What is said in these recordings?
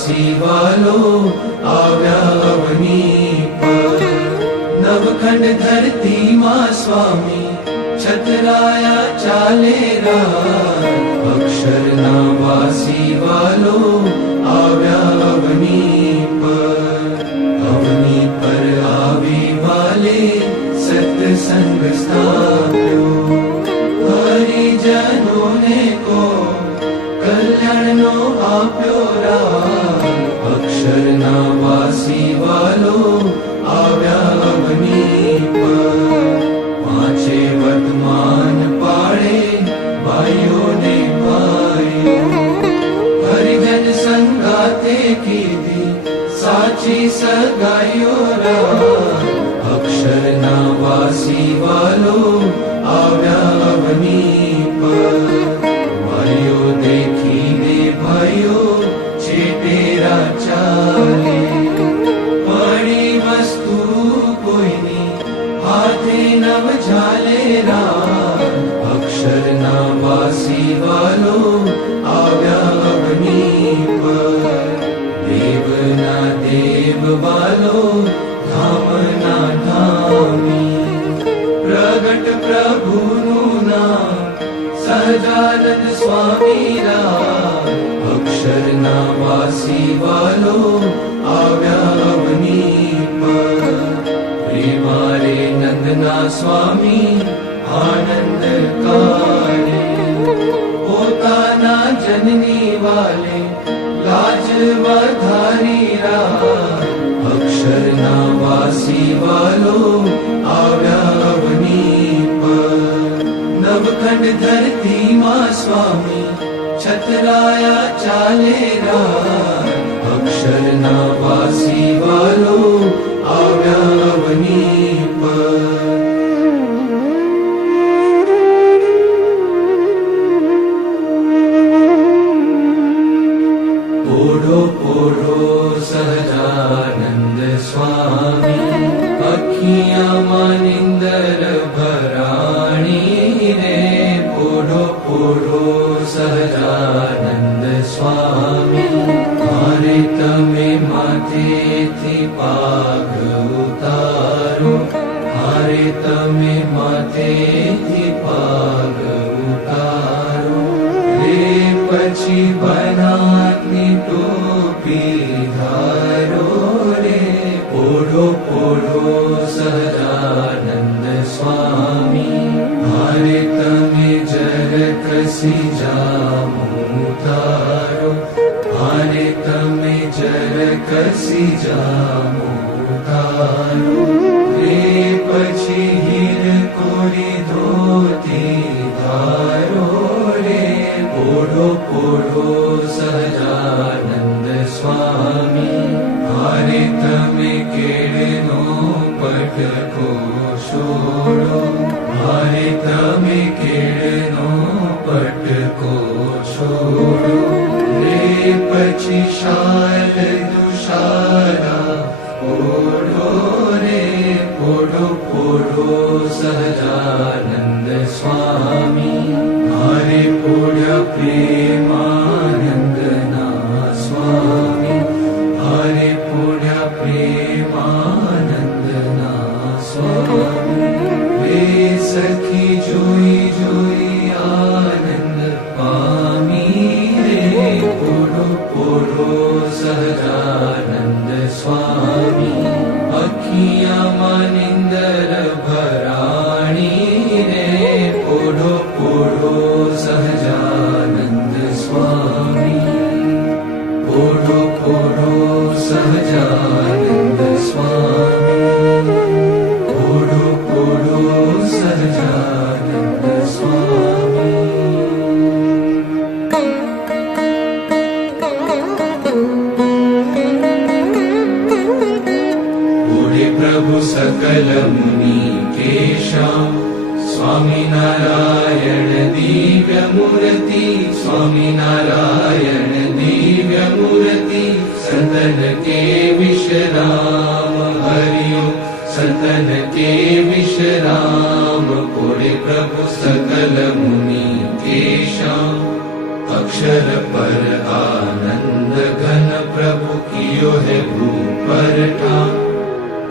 વાસી વાલો આવ્યા અવની પર. નવખંડ ધરતીમાં સ્વામી છતરાયા ચાલે રા. અક્ષરના વાસી વાલો આવ્યા અવની પર. અવની પર આવી વાલે સત્સંગ સ્થાપ્યો. હરિજનોને કો કલ્યાણનો આપ્યો રા. અક્ષરના વાસી વાલો આવ્યા અવની પર. પાંચે વર્તમાન પાળે ભાઈઓને ભાઈઓ. હરિજન સંગાતે કીધી સાચી સગાઈઓ રા. અક્ષરના વાસી વાલો આવ્યા અવની પર. ભાઈઓ દેખીને ભાઈઓ છેટેરા ચાલે. પડી વસ્તુ કોઈની હાથે નવ ઝાલે રા. અક્ષરના વાસી વાલો આવ્યા અવની પર. દેવના દેવ વાલો ધામના ધામી. પ્રગટ પ્રભુનું નામ સહજાનંદ સ્વામી રા. અક્ષરના વાસી વાલો આવ્યા અવની પર. પ્રેમારે નંદના સ્વામી આનંદ કાળે. પોતાના જનની વાલે લાજ વધારી રા. અક્ષરના વાસી વાલો આવ્યા અવની પર. નવખંડ ધરતીમાં સ્વામી છતરાયા ચાલે રા. અક્ષરના વાસી વાલો આવ્યા અવની પર. પોઢો પોઢો સહજાનંદ સ્વામી. અખિયામાં નિંદર ભરાણી રે. પોઢો પોઢો સહજાનંદ સ્વામી. મારે તમે માથેથી પાગ ઉતારો. મારે તમે માથેથી પાગ ઉતારો. રે પછી બનાતની ટોપી ધારો રે. પોઢો પોઢો સહજાનંદ સ્વામી. મારે તમે જર કસી જામું ઉતારો. મારે તમે જર કસી જામું ઉતારો. રે પછી હીર કોરી ધોતી ધારો રે. પોઢો પોઢો સહજાનંદ સ્વામી. મારે તમે કેળનો પટકો છોડો. મારે તમે કેળનો પટકો છોડો. રે પછી શાલ દુશાલા ઓઢો રે. પોઢો પોઢો સહજાનંદ સ્વામી. મારે પોઢ્યા પ્રેમાનંદના સ્વામી. મારે પોઢ્યા પ્રેમાનંદના સ્વામી. રે સખી જોઈ જોઈ આનંદ પામી રે. પોઢો પોઢો સહજાનંદ સ્વામી. અખિયામાં નિંદર ભરાણી રે. પોઢો પોઢો સહજાનંદ સ્વામી. પોઢો પોઢો સહજાનંદ સ્વામી. પોઢો પોઢો સહજાનંદ સ્વામી. પ્રભુ સકલ મુનિ કેશા. સ્વામિનારાયણ દિવ્ય મૂર્તિ. સ્વામિનારાયણ દિવ્ય મૂર્તિ. સતન કે વિશ્રામ હરિયો. સતન કે વિશ્રામ. કોડે પ્રભુ સકલ મુનિ કેશા. અક્ષર પર આનંદ ઘન પ્રભુ जियो है भूपर ठाम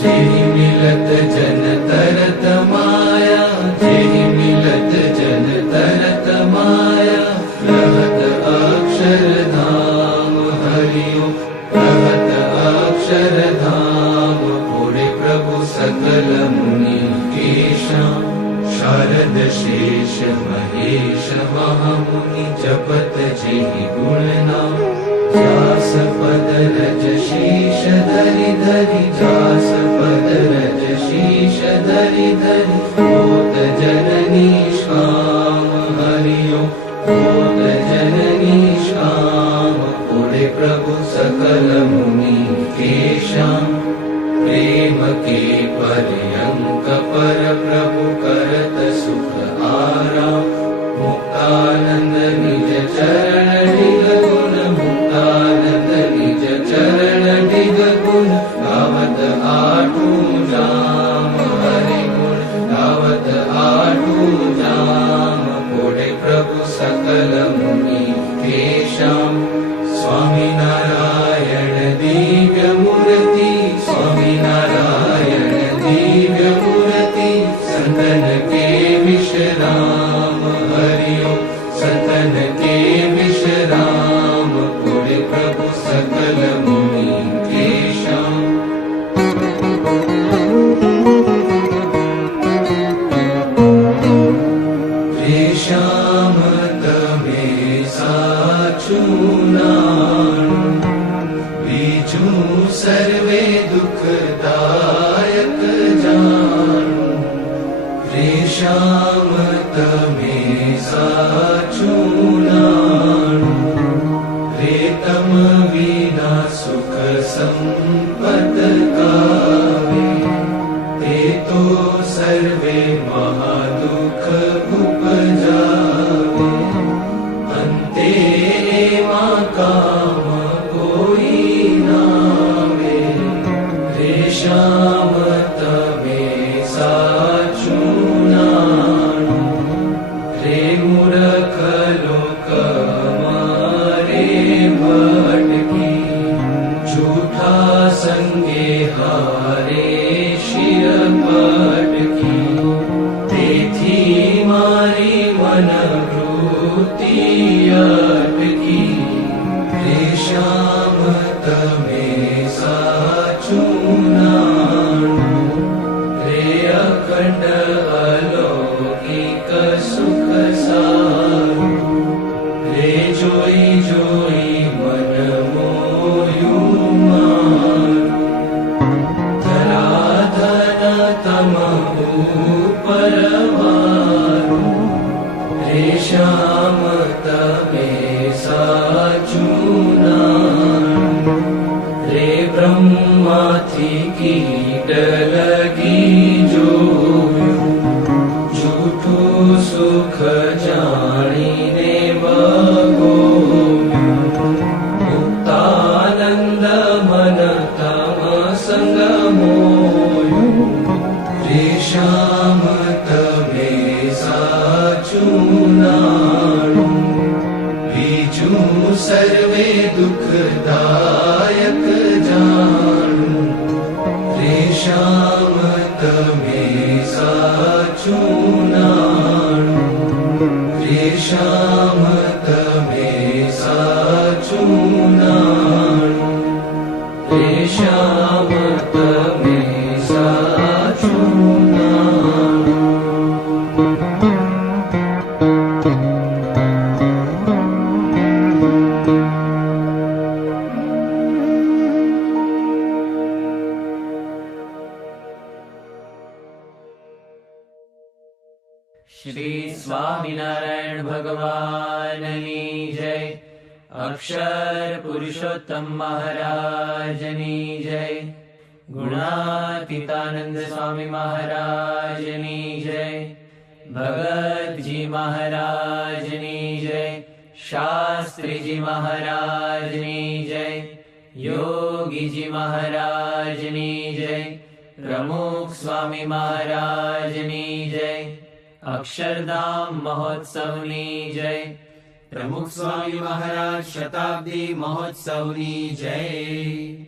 जेहि मिलत जन तरत माया जेहि मिलत जन तरत माया रहत अक्षरधाम हरिओम रहत अक्षरधाम पुरे प्रभु सकल मुनि केशाम शारद शेष महेश महामुनि जपत जेहि गुण नाम जास पद रज शीश धरि धरि जास पद रज शीश धरि धरि होत जननी श्याम हरिओम होत जननी श्याम पुरे प्रभु सकल मुनि केशाम प्रेम के पर्यंक पर प्रभु करत सुख आराम मुक्तानंद निज चरण डिग गुण मुक्तानंद निज चरण डिग गुण गावत आठू जाम हरि गुण गावत आठू जाम पुरे प्रभु सकल मुनि केशाम स्वामी नारायण दिव्य मूर्ति स्वामी नारायण दिव्य मूर्ति संतन के विश्राम हरिओम संतन के विश्राम पुरे प्रभु सकल मुनि केशाम श्याम तमे साचू नाणु बीजू सर्वे दुखदायक जाणु रे श्याम तमे साचू नाणु रे तम विना सुख संपत कावे ते तो सर्वे महादुख उपजावे अंते मा काम कोई नावे रे श्याम तमे साचू नाणु रे मूर्ख लोक मारे भटकी झूठा संगे हारे शिर पटकी तेथी मारी मन वृत्ति अटकी रे श्याम तमे साचू नाणु रे अखंड अलौकिक सुख सारू रे जोई जोई मन मोयू मारू धराधन तमहु परवारू रे श्याम तमे साचू नाणु रे ब्रह्माथी कीट लगी जोयू झूठू सुख जाणीने वगोयू मुक्तानंद मन तम संग मोयू रे श्याम तमे साचू नाणु बीजू सर्वे दुखदायक जाणु रे श्याम तमे साचू नाणु रे श्याम तमे साचू नाणु रे श्याम तमे साचू नाणु श्री स्वामिनारायण भगवाननी जय अक्षर पुरुषोत्तम महाराजनी जय गुणातीतानंद स्वामी महाराजनी जय भगत जी महाराजनी जय शास्त्री जी महाराजनी जय योगी जी महाराजनी जय प्रमुख स्वामी महाराजनी जय अक्षरधाम महोत्सवनी जय प्रमुख स्वामी महाराज शताब्दी महोत्सवनी जय।